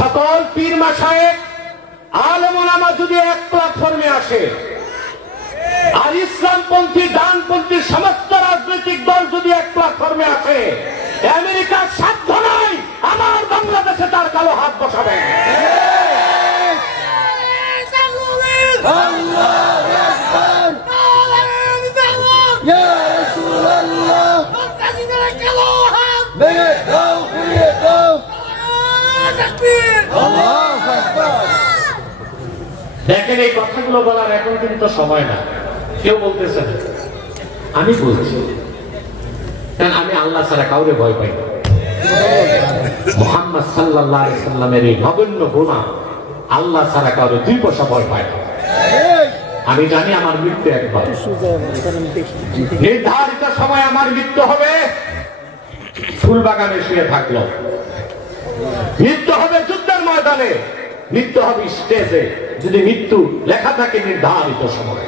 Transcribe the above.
সকল পীর মাশায়েখ আলেম ওলামা যদি এক প্ল্যাটফর্মে আসে, আর ইসলামপন্থী ডানপন্থী সমস্ত রাজনৈতিক দল যদি এক প্ল্যাটফর্মে আসে, আমেরিকার সাধ্য নাই আমার বাংলাদেশে তার কালো হাত বসাবে। দেখেন, এই কথাগুলো বলার এখন কিন্তু সময় না। কেউ বলতেছে না, আমি বলছি, কারণ আমি আল্লাহ ছাড়া কাউরে ভয় পাই না। মুহাম্মদ সাল্লাল্লাহু আলাইহি সাল্লামের এই নগণ্য গুনাহ আল্লাহ ছাড়া কাউরে 2 পয়সা ভয় পায় না। আমি জানি আমার মৃত্যু একবার, নির্ধারিত সময় আমার মৃত্যু হবে। ফুলবাগানে শুয়ে থাকলো, মৃত্যু হবে যুদ্ধের ময়দানে, মৃত্যু হবে স্টেজে, যদি মৃত্যু লেখা থাকে নির্ধারিত সময়।